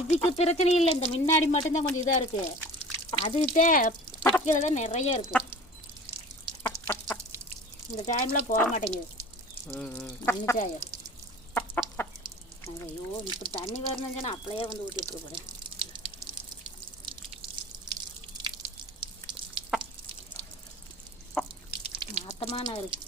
இதுக்கு பிரச்சனை இல்லை, இந்த முன்னாடி மட்டும்தான் கொஞ்சம் இதாக இருக்கு. அதுக்கிட்டே திக்கில் தான் நிறைய இருக்கு. இந்த டைம்ல போக மாட்டேங்குது மண்ணிச்சாயம். ஐயோ இப்போ தண்ணி வரணுன்னு அப்படியே வந்து ஊற்றிட்டு போறேன். நாத்தமாக இருக்கு.